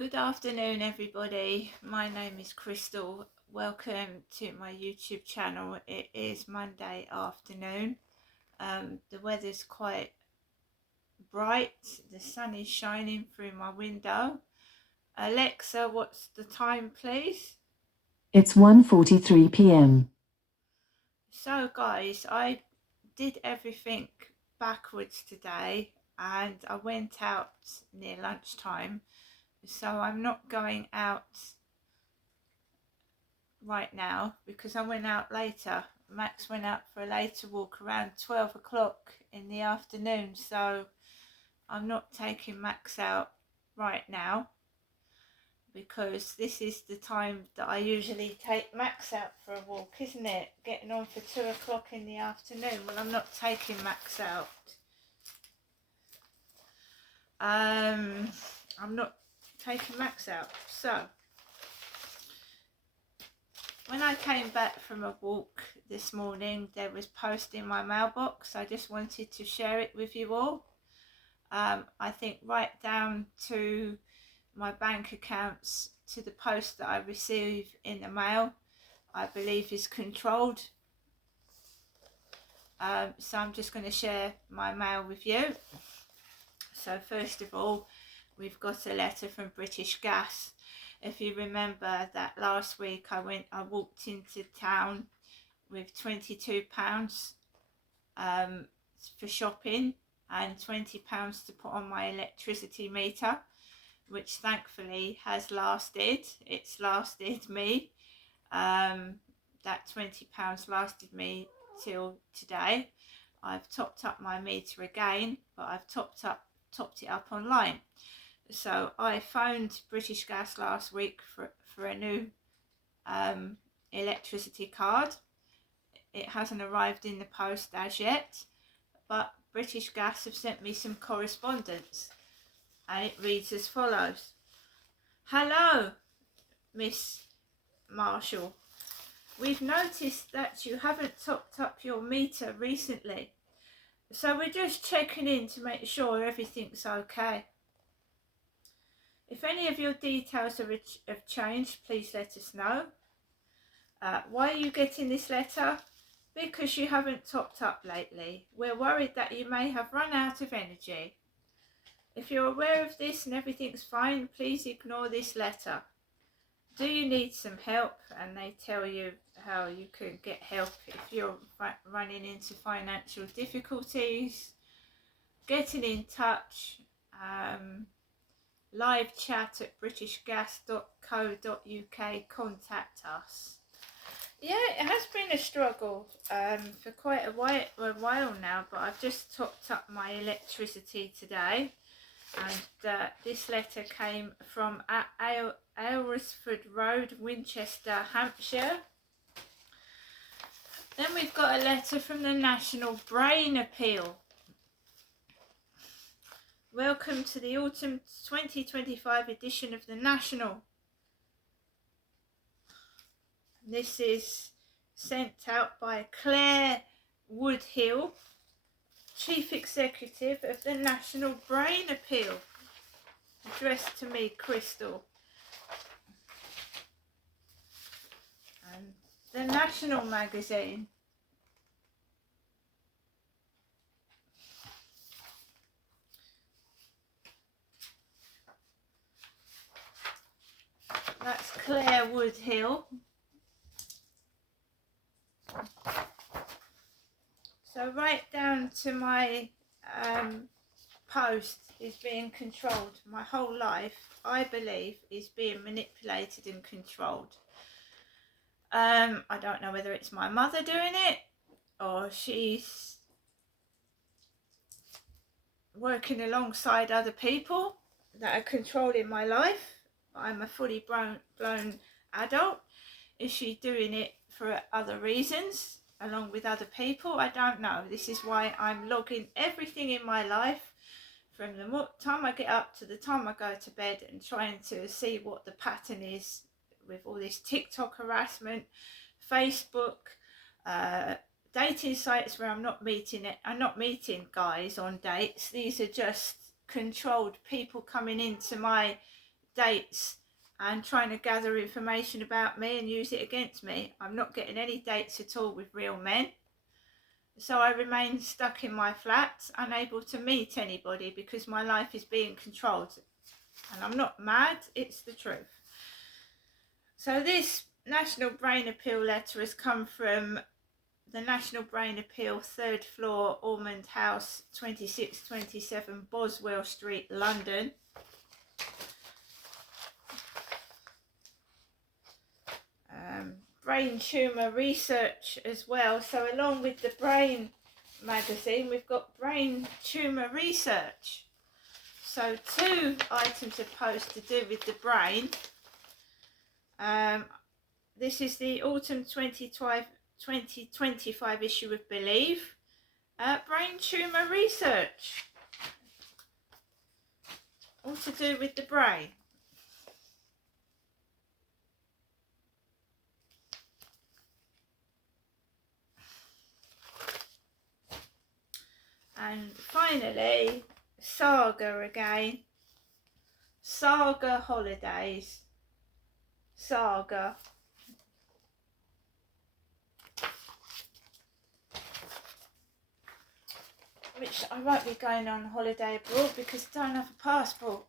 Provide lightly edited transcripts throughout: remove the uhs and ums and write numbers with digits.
Good afternoon, everybody. My name is Crystal. Welcome to my YouTube channel. It is Monday afternoon. The weather's quite bright. The sun is shining through my window. Alexa, what's the time, please? It's 1:43 p.m. So, guys, I did everything backwards today and I went out near lunchtime. So I'm not going out right now because I went out later. Max went out for a later walk around 12 o'clock in the afternoon, so I'm not taking Max out right now because this is the time that I usually take Max out for a walk, isn't it? Getting on for 2 o'clock in the afternoon. Well, I'm not taking Max out. I'm not taking Max out. So when I came back from a walk this morning, there was post in my mailbox. I just wanted to share it with you all. I think right down to my bank accounts, to the post that I receive in the mail, I believe is controlled. So I'm just going to share my mail with you. So first of all, we've got a letter from British Gas. If you remember that last week I walked into town with £22 for shopping and £20 to put on my electricity meter, which thankfully has lasted. It's lasted me. That £20 lasted me till today. I've topped up my meter again, but I've topped it up online. So I phoned British Gas last week for a new electricity card. It hasn't arrived in the post as yet, but British Gas have sent me some correspondence, and it reads as follows. Hello, Miss Marshall. We've noticed that you haven't topped up your meter recently, so we're just checking in to make sure everything's okay. If any of your details have changed, please let us know. Why are you getting this letter? Because you haven't topped up lately. We're worried that you may have run out of energy. If you're aware of this and everything's fine, please ignore this letter. Do you need some help? And they tell you how you can get help if you're running into financial difficulties. Getting in touch. Live chat at britishgas.co.uk. Contact us. Yeah, it has been a struggle for quite a while now, but I've just topped up my electricity today, and this letter came from Aylesford Road, Winchester, Hampshire. Then we've got a letter from the National Brain Appeal. Welcome to the autumn 2025 edition of the National. This is sent out by Claire Woodhill, Chief Executive of the National Brain Appeal, addressed to me, Crystal. And the National magazine. That's Claire Woodhill. So right down to my post is being controlled. My whole life, I believe, is being manipulated and controlled. I don't know whether it's my mother doing it or she's working alongside other people that are controlling my life. I'm a fully blown adult. Is she doing it for other reasons along with other people? I don't know. This is why I'm logging everything in my life from the time I get up to the time I go to bed and trying to see what the pattern is with all this TikTok harassment, Facebook, dating sites where I'm not meeting guys on dates. These are just controlled people coming into my dates and trying to gather information about me and use it against me. I'm not getting any dates at all with real men. So I remain stuck in my flat, unable to meet anybody because my life is being controlled. And I'm not mad, it's the truth. So this National Brain Appeal letter has come from the National Brain Appeal, 3rd floor, Ormond House, 2627 Boswell Street, London. Brain tumour research as well. So along with the Brain magazine, we've got brain tumour research. So 2 items of post to do with the brain. This is the autumn 2025 issue of Believe. Brain tumour research. All to do with the brain. And finally, Saga again. Saga holidays. Saga. Which I won't be going on holiday abroad because I don't have a passport.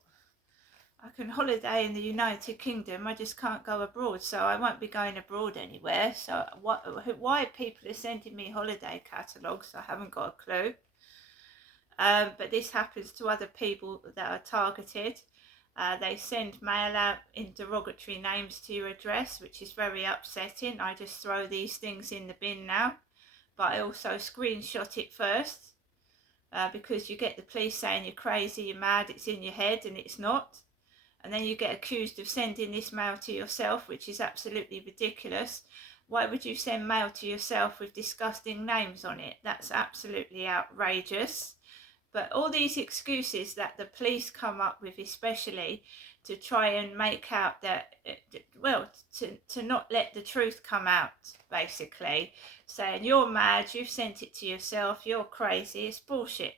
I can holiday in the United Kingdom, I just can't go abroad, so I won't be going abroad anywhere. So why people are sending me holiday catalogues, I haven't got a clue. But this happens to other people that are targeted. They send mail out in derogatory names to your address, which is very upsetting. I just throw these things in the bin now, but I also screenshot it first because you get the police saying you're crazy, you're mad, it's in your head, and it's not. And then you get accused of sending this mail to yourself, which is absolutely ridiculous. Why would you send mail to yourself with disgusting names on it? That's absolutely outrageous. But all these excuses that the police come up with, especially to try and make out that, well, to not let the truth come out, basically. Saying you're mad, you've sent it to yourself, you're crazy, it's bullshit.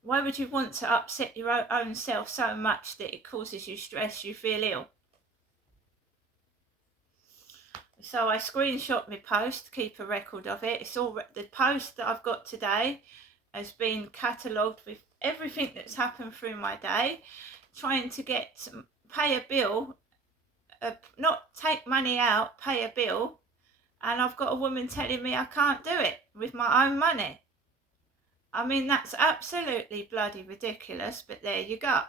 Why would you want to upset your own self so much that it causes you stress, you feel ill? So I screenshot my post, keep a record of it. It's all the post that I've got today has been catalogued with everything that's happened through my day, trying to pay a bill, not take money out, pay a bill, and I've got a woman telling me I can't do it with my own money. I mean, that's absolutely bloody ridiculous, but there you go.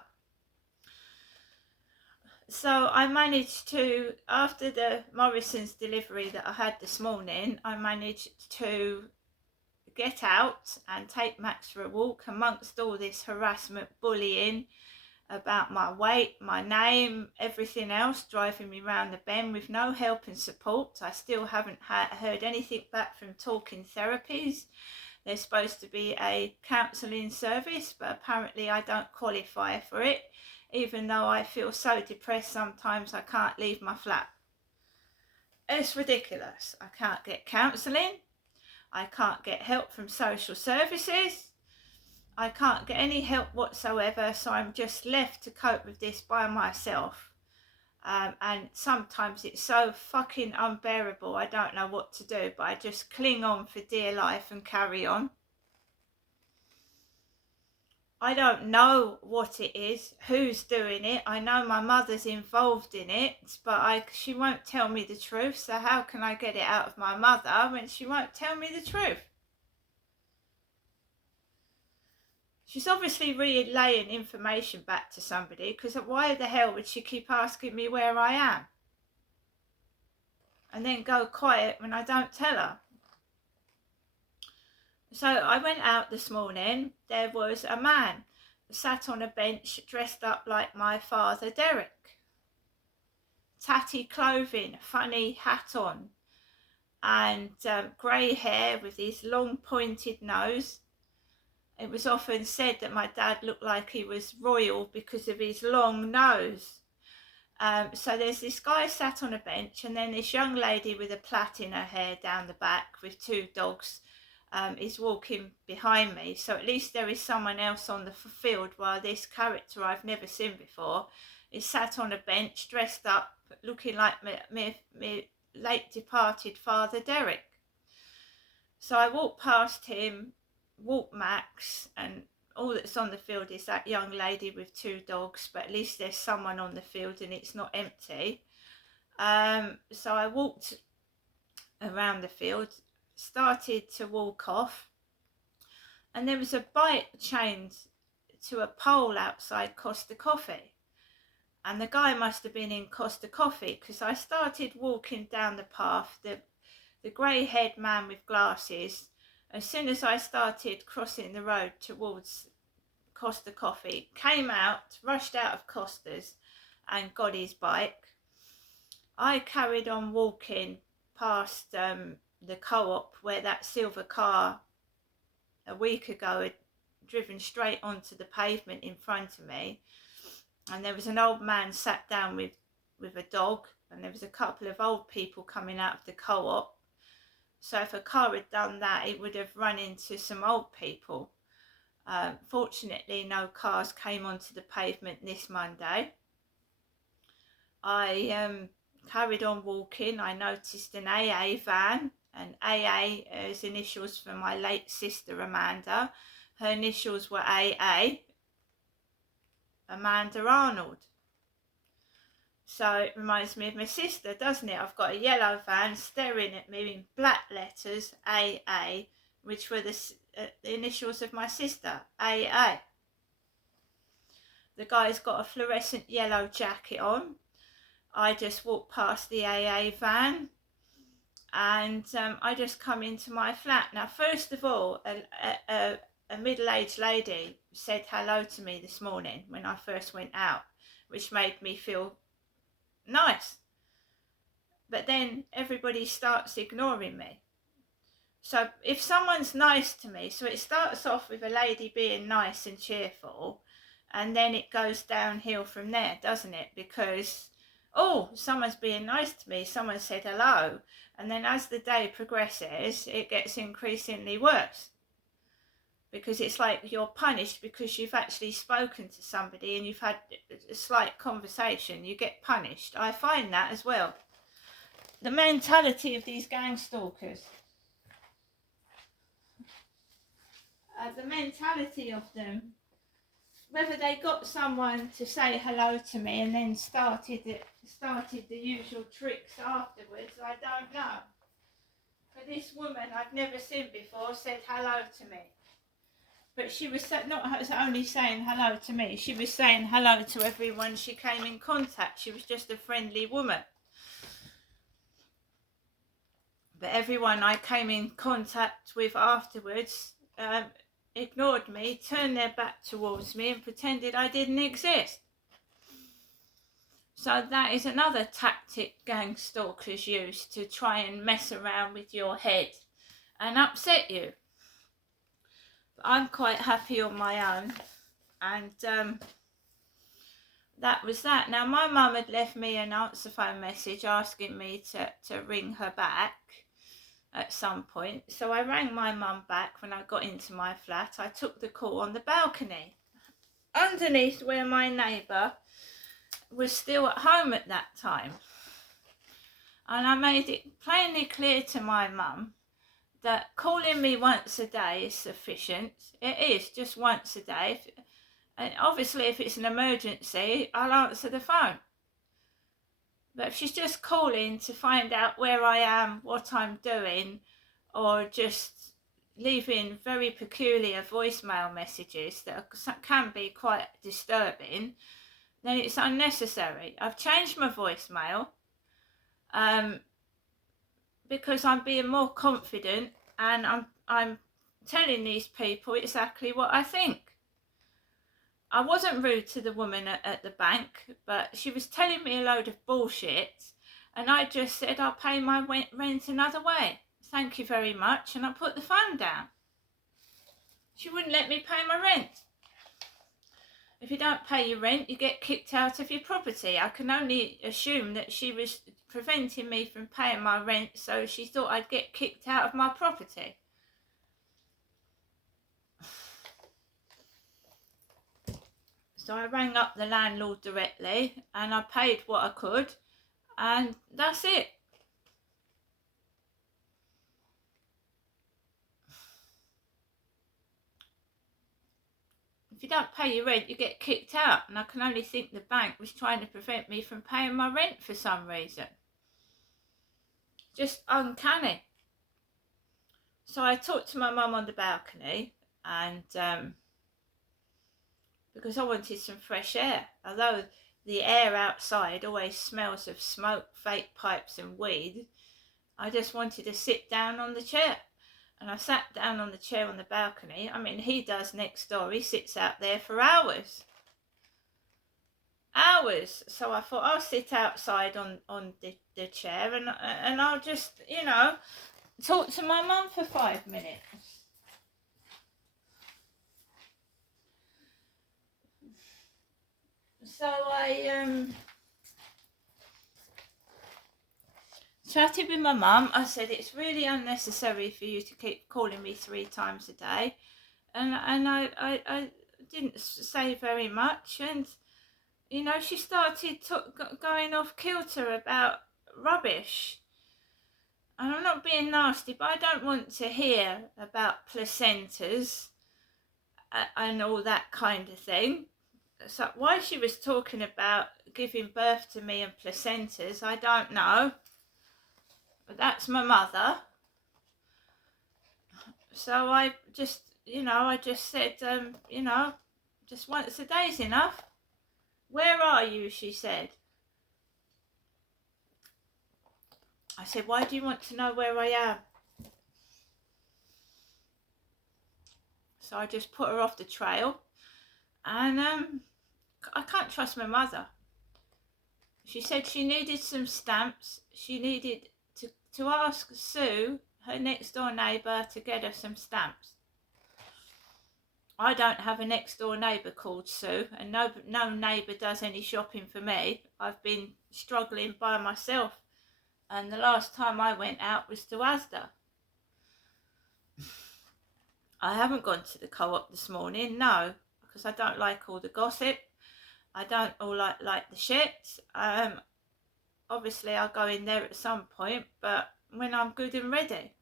So I managed to, after the Morrison's delivery that I had this morning, I managed to get out and take Max for a walk amongst all this harassment, bullying about my weight, my name, everything else, driving me round the bend with no help and support. I still haven't heard anything back from Talking Therapies. There's supposed to be a counselling service, but apparently I don't qualify for it, even though I feel so depressed sometimes I can't leave my flat. It's ridiculous. I can't get counselling. I can't get help from social services. I can't get any help whatsoever, so I'm just left to cope with this by myself. And sometimes it's so fucking unbearable, I don't know what to do, but I just cling on for dear life and carry on. I don't know what it is, who's doing it. I know my mother's involved in it, but she won't tell me the truth, so how can I get it out of my mother when she won't tell me the truth? She's obviously relaying information back to somebody, because why the hell would she keep asking me where I am? And then go quiet when I don't tell her. So I went out this morning. There was a man sat on a bench dressed up like my father Derek. Tatty clothing, funny hat on, and grey hair with his long pointed nose. It was often said that my dad looked like he was royal because of his long nose. So there's this guy sat on a bench, and then this young lady with a plait in her hair down the back with 2 dogs is walking behind me, so at least there is someone else on the field, while this character I've never seen before is sat on a bench dressed up looking like me late departed father Derek. So I walked past him, walked Max, and all that's on the field is that young lady with 2 dogs, but at least there's someone on the field and it's not empty. So I walked around the field, started to walk off, and there was a bike chained to a pole outside Costa Coffee. And the guy must have been in Costa Coffee, because I started walking down the path. The grey-haired man with glasses, as soon as I started crossing the road towards Costa Coffee, came out, rushed out of Costa's and got his bike. I carried on walking past the co-op where that silver car a week ago had driven straight onto the pavement in front of me, and there was an old man sat down with a dog, and there was a couple of old people coming out of the co-op. So if a car had done that, it would have run into some old people. Fortunately, no cars came onto the pavement this Monday. I carried on walking. I noticed an AA van, and AA is initials for my late sister Amanda. Her initials were AA, Amanda Arnold. So it reminds me of my sister, doesn't it? I've got a yellow van staring at me in black letters, AA, which were the initials of my sister, AA. The guy's got a fluorescent yellow jacket on. I just walked past the AA van, and I just come into my flat. Now, first of all, a middle-aged lady said hello to me this morning when I first went out, which made me feel nice. But then everybody starts ignoring me. So if someone's nice to me, so it starts off with a lady being nice and cheerful, and then it goes downhill from there, doesn't it? Because, oh, someone's being nice to me, someone said hello, and then as the day progresses, it gets increasingly worse. Because it's like you're punished because you've actually spoken to somebody and you've had a slight conversation, you get punished. I find that as well. The mentality of these gang stalkers. The mentality of them, whether they got someone to say hello to me and then started the usual tricks afterwards, I don't know. But this woman I've never seen before said hello to me. But she was not only saying hello to me, she was saying hello to everyone she came in contact. She was just a friendly woman. But everyone I came in contact with afterwards ignored me, turned their back towards me and pretended I didn't exist. So that is another tactic gang stalkers use to try and mess around with your head and upset you. I'm quite happy on my own, and that was that. Now, my mum had left me an answer phone message asking me to ring her back at some point, so I rang my mum back when I got into my flat. I took the call on the balcony underneath where my neighbour was still at home at that time, and I made it plainly clear to my mum that calling me once a day is sufficient. It is, just once a day. And obviously if it's an emergency, I'll answer the phone. But if she's just calling to find out where I am, what I'm doing, or just leaving very peculiar voicemail messages that can be quite disturbing, then it's unnecessary. I've changed my voicemail because I'm being more confident, and I'm telling these people exactly what I think. I wasn't rude to the woman at the bank, but she was telling me a load of bullshit, and I just said I'll pay my rent another way. Thank you very much, and I put the phone down. She wouldn't let me pay my rent. If you don't pay your rent, you get kicked out of your property. I can only assume that she was preventing me from paying my rent, so she thought I'd get kicked out of my property. So I rang up the landlord directly and I paid what I could, and that's it. If you don't pay your rent, you get kicked out, and I can only think the bank was trying to prevent me from paying my rent for some reason. Just uncanny. So I talked to my mum on the balcony, and because I wanted some fresh air, although the air outside always smells of smoke, fake pipes and weed, I just wanted to sit down on the chair. And I sat down on the chair on the balcony. I mean, he does next door. He sits out there for hours. So I thought I'll sit outside on the chair, and I'll just, talk to my mum for 5 minutes. So I chatted with my mum. I said, it's really unnecessary for you to keep calling me 3 times a day. And I didn't say very much. And, she started going off kilter about rubbish. And I'm not being nasty, but I don't want to hear about placentas and all that kind of thing. So why she was talking about giving birth to me and placentas, I don't know. But that's my mother. So I just, said, just once a day's enough. Where are you? She said. I said, why do you want to know where I am? So I just put her off the trail. And I can't trust my mother. She said she needed some stamps. She needed to ask Sue, her next door neighbour, to get her some stamps. I don't have a next door neighbour called Sue, and no neighbour does any shopping for me. I've been struggling by myself, and the last time I went out was to Asda. I haven't gone to the Co-op this morning, no, because I don't like all the gossip. I don't like the shit. Obviously I'll go in there at some point, but when I'm good and ready.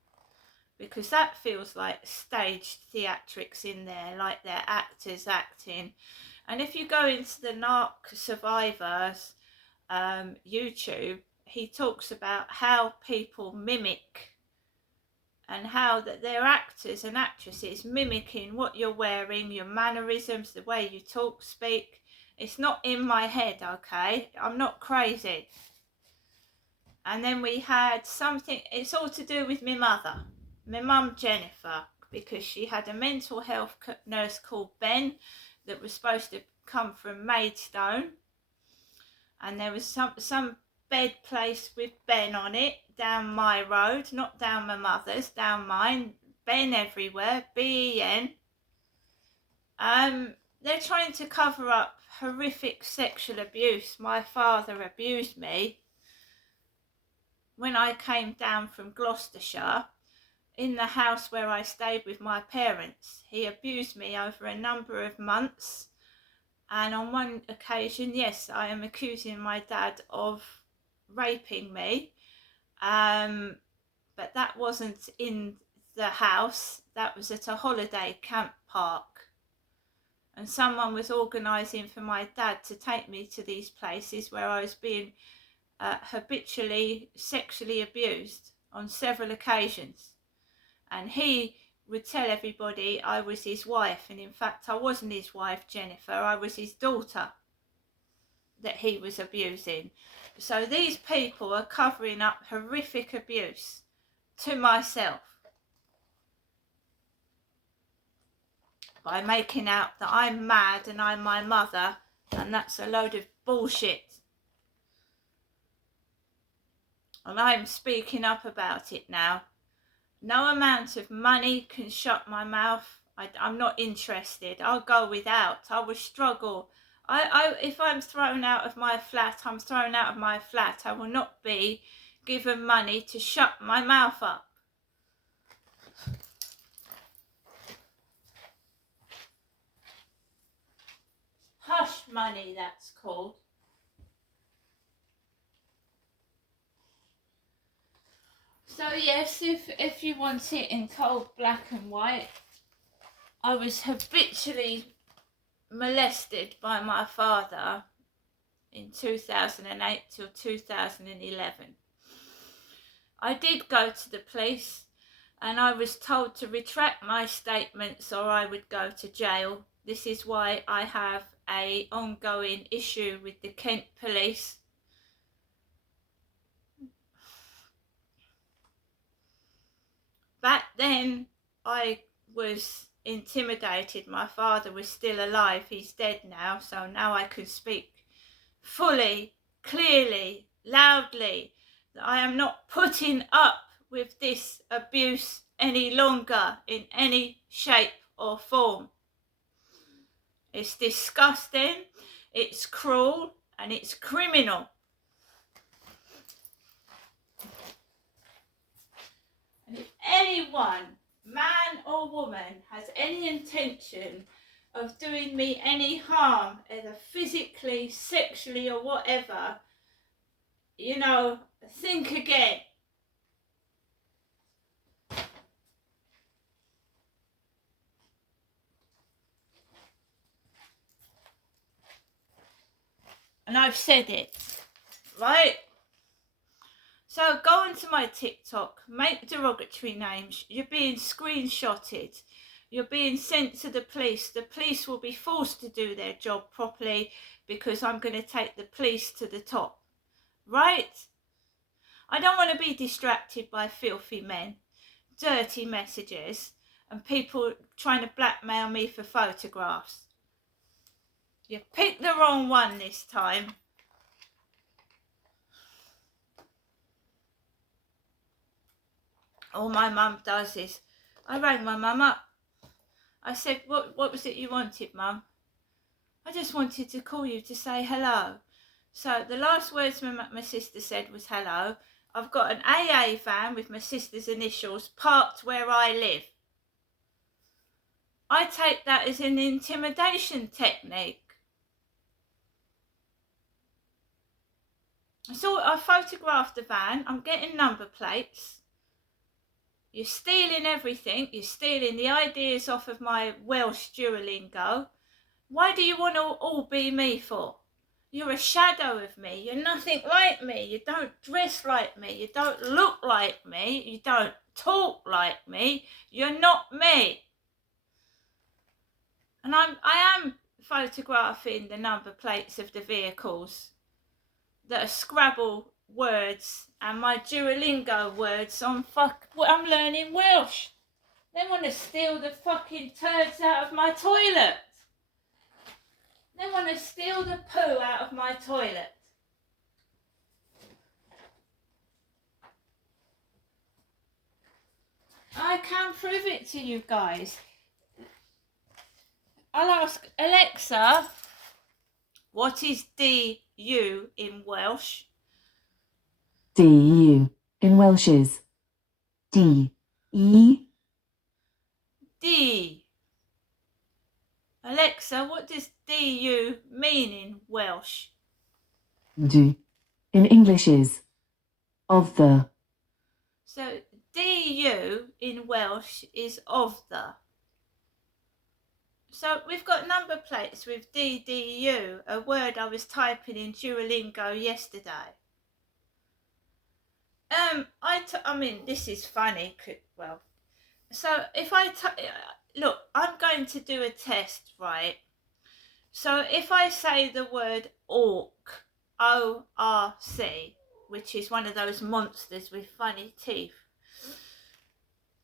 Because that feels like staged theatrics in there, like they're actors acting. And if you go into the Narc Survivors YouTube, he talks about how people mimic, and how that they're actors and actresses mimicking what you're wearing, your mannerisms, the way you talk, speak. It's not in my head, okay? I'm not crazy. And then we had something, it's all to do with my mother, my mum Jennifer, because she had a mental health nurse called Ben that was supposed to come from Maidstone. And there was some bed place with Ben on it, down my road, not down my mother's, down mine. Ben everywhere, Ben. They're trying to cover up horrific sexual abuse. My father abused me when I came down from Gloucestershire in the house where I stayed with my parents. He abused me over a number of months, and on one occasion, yes, I am accusing my dad of raping me, but that wasn't in the house, that was at a holiday camp park. And someone was organising for my dad to take me to these places where I was being habitually sexually abused on several occasions. And he would tell everybody I was his wife, and in fact I wasn't his wife, Jennifer, I was his daughter that he was abusing. So these people are covering up horrific abuse to myself by making out that I'm mad and I'm my mother, and that's a load of bullshit. And I'm speaking up about it now. No amount of money can shut my mouth. I'm not interested. I'll go without. I will struggle. If I'm thrown out of my flat, I'm thrown out of my flat. I will not be given money to shut my mouth up. Hush, money, that's called. So yes, if you want it in cold black and white, I was habitually molested by my father in 2008 till 2011. I did go to the police and I was told to retract my statements or I would go to jail. This is why I have an ongoing issue with the Kent police. Back then, I was intimidated. My father was still alive. He's dead now, so now I can speak fully, clearly, loudly, that I am not putting up with this abuse any longer in any shape or form. It's disgusting, it's cruel, and it's criminal. And if anyone, man or woman, has any intention of doing me any harm, either physically, sexually, or whatever, you know, think again. And I've said it, right? So go onto my TikTok, make derogatory names, you're being screenshotted, you're being sent to the police. The police will be forced to do their job properly because I'm going to take the police to the top, right? I don't want to be distracted by filthy men, dirty messages, and people trying to blackmail me for photographs. You picked the wrong one this time. All my mum does is, I rang my mum up. I said, what was it you wanted, Mum? I just wanted to call you to say hello. So the last words my sister said was hello. I've got an AA van with my sister's initials parked where I live. I take that as an intimidation technique. So I photographed the van. I'm getting number plates. You're stealing everything. You're stealing the ideas off of my Welsh Duolingo. Why do you want to all be me for? You're a shadow of me. You're nothing like me. You don't dress like me. You don't look like me. You don't talk like me. You're not me. And I am photographing the number plates of the vehicles that are Scrabble words and my Duolingo words on I'm learning Welsh. They want to steal the fucking turds out of my toilet. They want to steal the poo out of my toilet. I can prove it to you guys. I'll ask Alexa, what is DU in Welsh? DU in Welsh is D-E. D. Alexa, what does DU mean in Welsh? D in English is of the. So DU in Welsh is of the. So we've got number plates with DDU, a word I was typing in Duolingo yesterday. I mean, this is funny. Well, so if look, I'm going to do a test, right? So if I say the word orc, O-R-C, which is one of those monsters with funny teeth,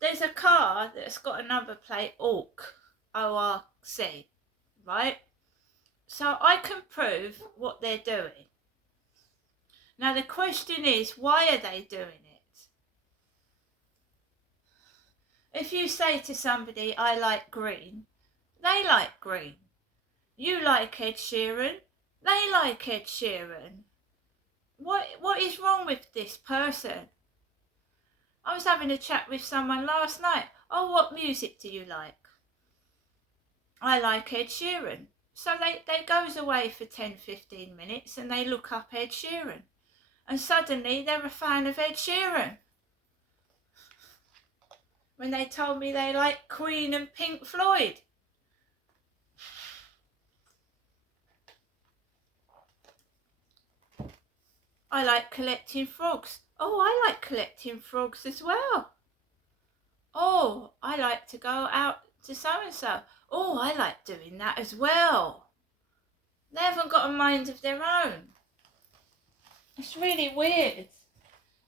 there's a car that's got a number plate orc, O-R-C, right? So I can prove what they're doing. Now the question is, why are they doing it? If you say to somebody, I like green, they like green. You like Ed Sheeran, they like Ed Sheeran. What is wrong with this person? I was having a chat with someone last night. Oh, what music do you like? I like Ed Sheeran. So they goes away for 10-15 minutes and they look up Ed Sheeran. And suddenly they're a fan of Ed Sheeran. When they told me they like Queen and Pink Floyd. I like collecting frogs. Oh, I like collecting frogs as well. Oh, I like to go out to so-and-so. Oh, I like doing that as well. They haven't got a mind of their own. It's really weird.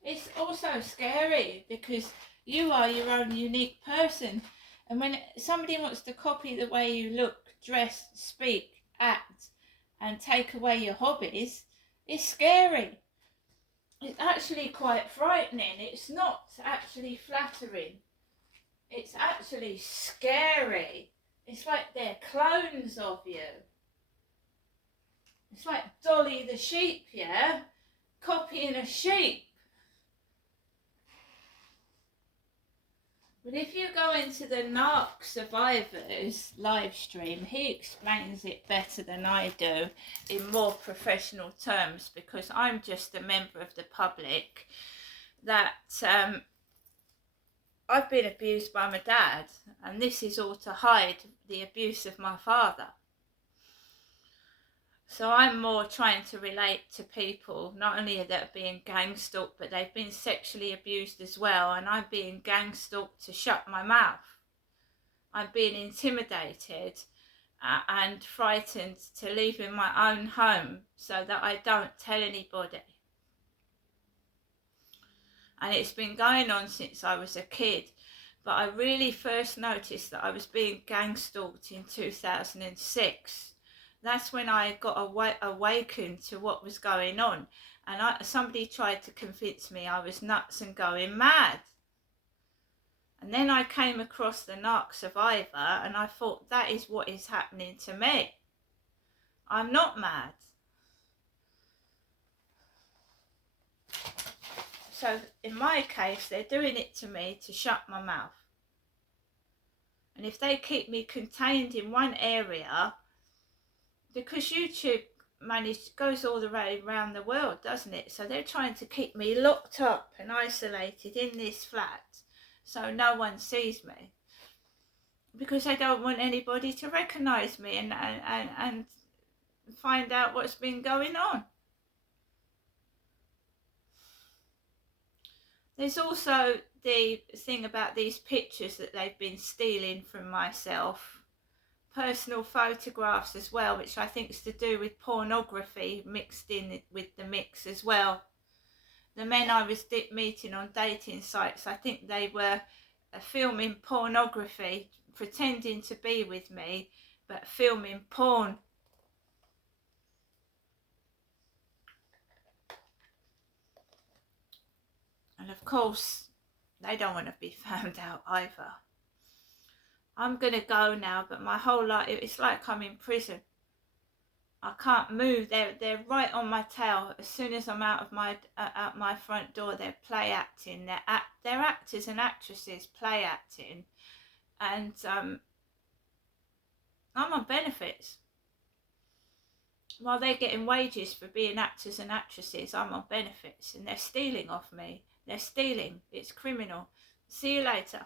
It's also scary because you are your own unique person. And when somebody wants to copy the way you look, dress, speak, act, and take away your hobbies, it's scary. It's actually quite frightening. It's not actually flattering. It's actually scary. It's like they're clones of you. It's like Dolly the sheep, yeah? Copying a sheep. But if you go into the Narc Survivors live stream, he explains it better than I do in more professional terms, because I'm just a member of the public that I've been abused by my dad, and this is all to hide the abuse of my father. So I'm more trying to relate to people, not only that are being gang stalked, but they've been sexually abused as well, and I'm being gang stalked to shut my mouth. I'm being intimidated and frightened to leave in my own home so that I don't tell anybody. And it's been going on since I was a kid, but I really first noticed that I was being gang stalked in 2006. That's when I got awakened to what was going on, and somebody tried to convince me I was nuts and going mad. And then I came across the Narc Survivor, and I thought, that is what is happening to me. I'm not mad. So in my case, they're doing it to me to shut my mouth. And if they keep me contained in one area, because YouTube goes all the way around the world, doesn't it? So they're trying to keep me locked up and isolated in this flat so no one sees me, because they don't want anybody to recognise me and find out what's been going on. There's also the thing about these pictures that they've been stealing from myself. Personal photographs as well, which I think is to do with pornography mixed in with the mix as well. The men I was meeting on dating sites, I think they were filming pornography, pretending to be with me, but filming porn. And of course, they don't want to be found out either. I'm going to go now, but my whole life, it's like I'm in prison. I can't move. They're right on my tail. As soon as I'm out my front door, they're play acting. They're actors and actresses play acting, and I'm on benefits. While they're getting wages for being actors and actresses, I'm on benefits, and they're stealing off me. They're stealing. It's criminal. See you later.